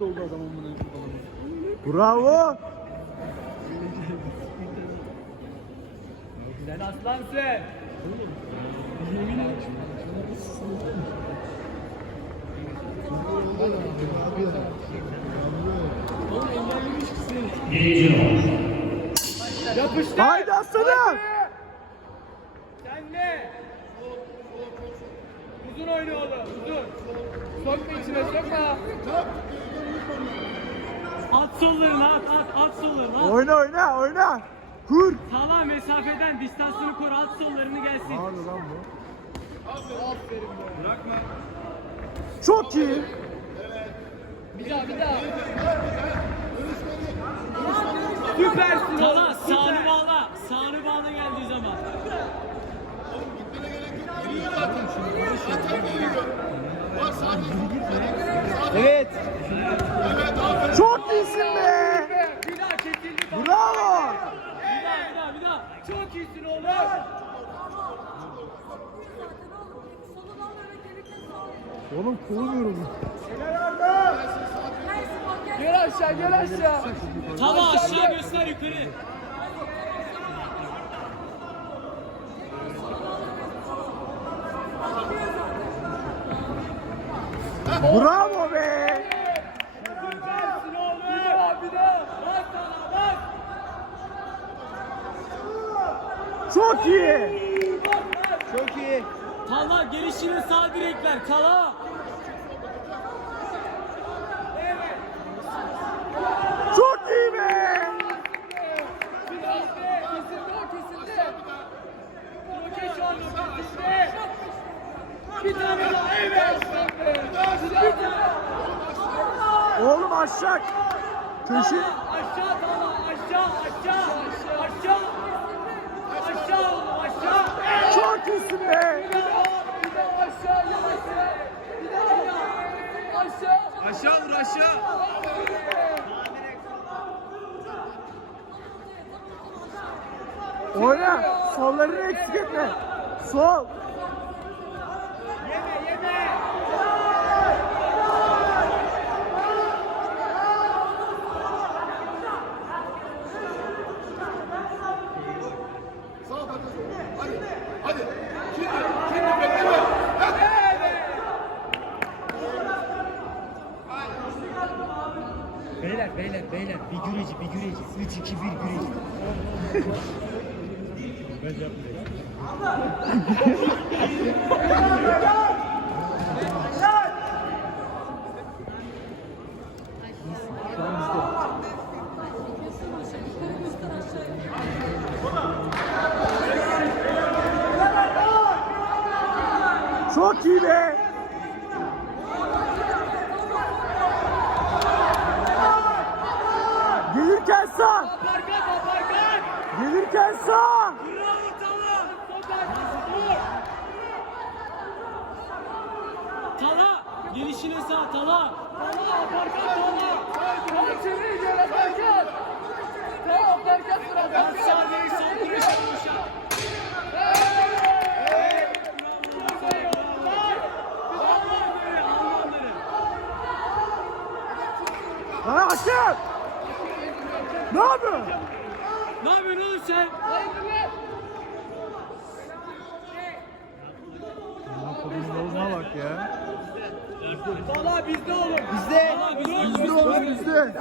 oldu adam amına koyayım. Bravo. Sen aslansın. Yapıştır. Haydi aslanım. Sen ne? Uzun oyna oğlum, uzun. Sokma içine, sokma. At sollarını at at at sollarını at. Oyna oyna oyna. Kur. Sağlam mesafeden distansını koru at sollarını gelsin. Abi lan bu. Bırakma. Çok iyi. Bir daha, bir daha. Süpersin oğlum, sağını Evet. Çok iyisin be. Bir daha kesildi. bak. Bravo. Bir daha bir daha bir daha. Çok iyisin oğlum. Oğlum kovmuyorum. Gel aşağı, gel aşağı. Tala aşağı göster yukarı. Bravo be. Süpersin oğlum. Bir daha, bir daha. Bak sana, bak. Çok iyi. Çok iyi. Tala gelişine sağ direkler. Tala. Çok iyi be. Kesildi, kesildi o kesildi. Roket şu an o kesildi. Bir tane daha, evet. Bir tane. Oğlum aşağı. Köşe. Aşağı tamam, aşağı, aşağı, aşağı. Aşağı aşağı. Çok iyisin be. Bir daha, bir daha aşağı, bir daha. Aşağı. Aşağı vur aşağı. Oyna. Sollarını eksik etme. Sol. Beyler beyler beyler bir güreci bir güreci. 3 2 1 güreci. Çok iyi be. Gelirken sağ. Aparkat, aparkat. Gelirken sağ. Bravo tamam. Sokak, vur. Tala gelişine sağ Tala. Tamam, aparkat, tamam. Tamam, çevir, gel, aparkat. Tamam, aparkat, vur, At aparkat. sağ direkt sol kuruşa kuruşa. Bana hakem. Ne yapıyorsun? Ne yapıyorsun oğlum sen? Yoluna bak ya. Valla bizde oğlum. Bizde. Tala bizde oğlum bizde.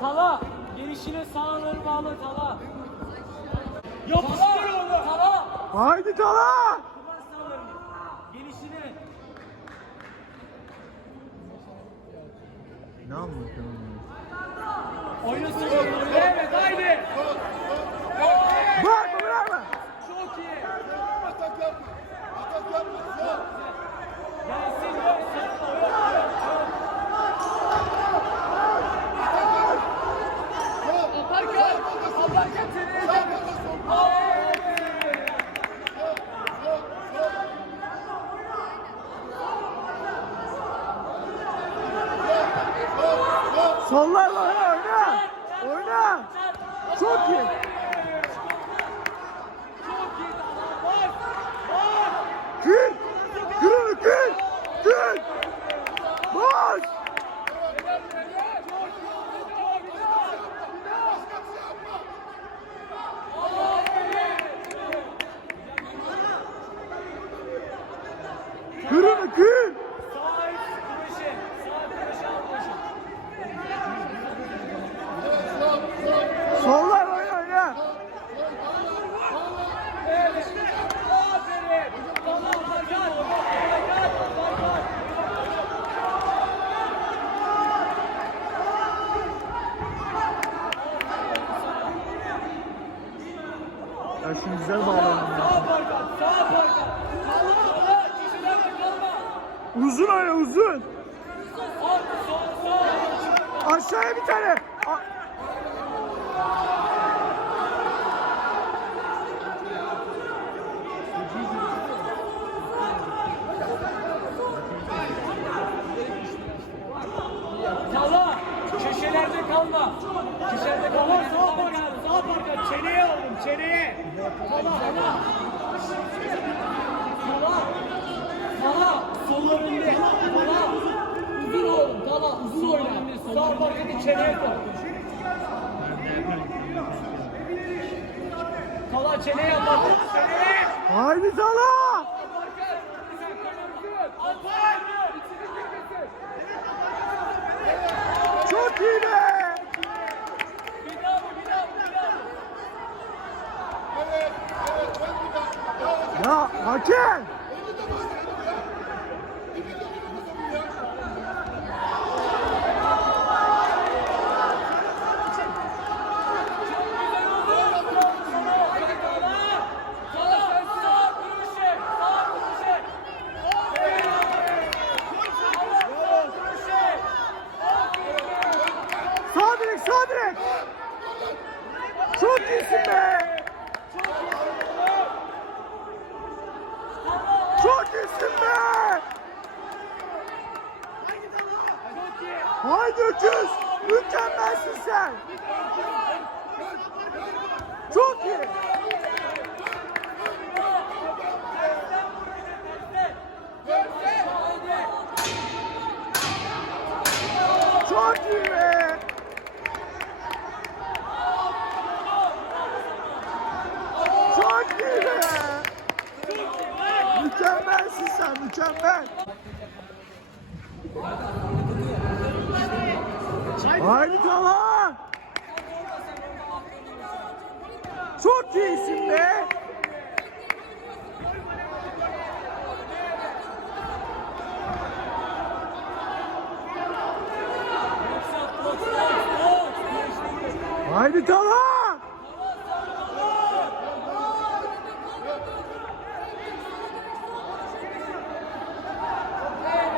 Tala gelişine sağları bağla Tala. Yapıştır oğlum. Tala. Haydi Tala. Gelişine. Ne anlatıyorsun? Oynasın oğlum. oyna. Evet, haydi. Bak bravo. Çok iyi. Gelsin gelsin. Aparkat. Aparkat seni. Sollarla oyna oyna. Oyna. Çok iyi. Çok iyi. Bak. Bak. Kır. Kır onu kır. Kır. Boş. Helal, helal. Ben şimdi güzel bağlandım. ya. Sağ parka, sağ parka. Kalma, kalma. Kişilerde kalma. Uzun oyna uzun. Sol, sol, sol. Aşağıya bir tane. A- Kala. Köşelerde kalma. Köşelerde kalma. Sağ parka, sağ parka. Çeneye aldım, çeneye. Kala, kala. Kala. Kala. Sol önünde. Kala. Uzun oğlum, kala. Uzun oyna. Sağ parkada çeneye koy. Kala çeneye at. Çeneye. Haydi Tala. Çok iyi be. Ya hakem. Sağ direk sağ direk. Çok iyisin be. İyisin be. Haydi öküz. Mükemmelsin sen. Çok iyi. Çok iyi be. Çok iyi be. Mükemmelsin sen mükemmel. Haydi tamam. Çok iyisin be. Haydi tamam.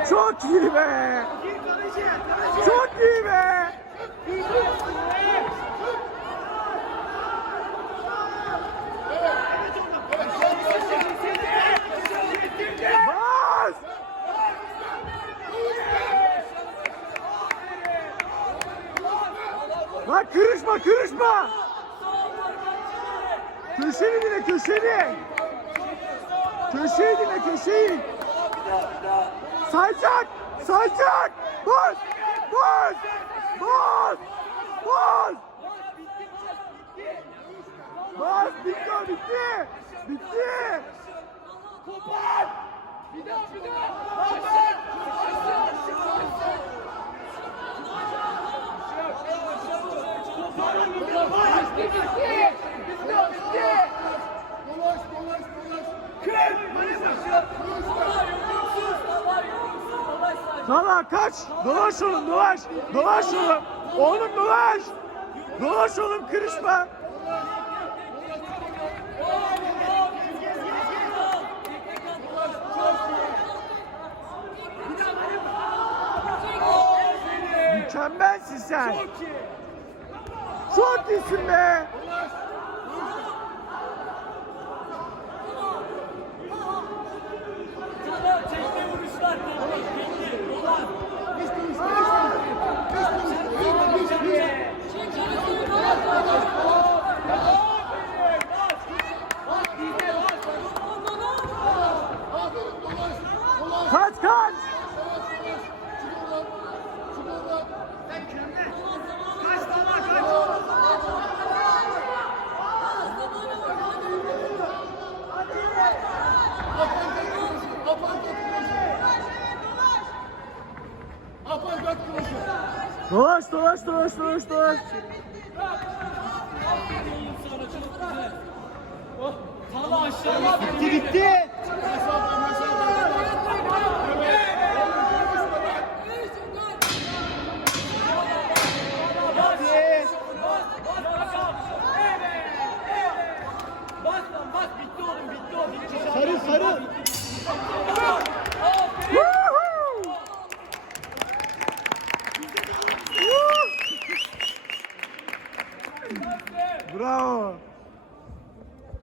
Çok iyi be. Çok iyi be. Bas. Lan kırışma kırışma. Köşeni dinle köşeni. Köşeyi dinle köşeyi. Sayacak. Sayacak. Bas. Bas. Bas. Bas. Bas. Bitti bitti. Bitti. Kopar! Bir daha bir daha! Aşağı! Aşağı! Kopar onu kopar! Bitti bitti! Bitti o bitti! Dolaş dolaş dolaş. Kır! Böyle başla! Kolay yorumsuz! Kolay yorumsuz! Kolay sadece! Sala kaç. Dolaş oğlum dolaş. Dolaş oğlum. Oğlum dolaş. Dolaş oğlum kırışma. Mükemmelsin sen. Çok iyi! Çok iyisin be. Dolaş dolaş dolaş dolaş dolaş. Kala aşağıya Bitti bitti. Mesafe mesafe.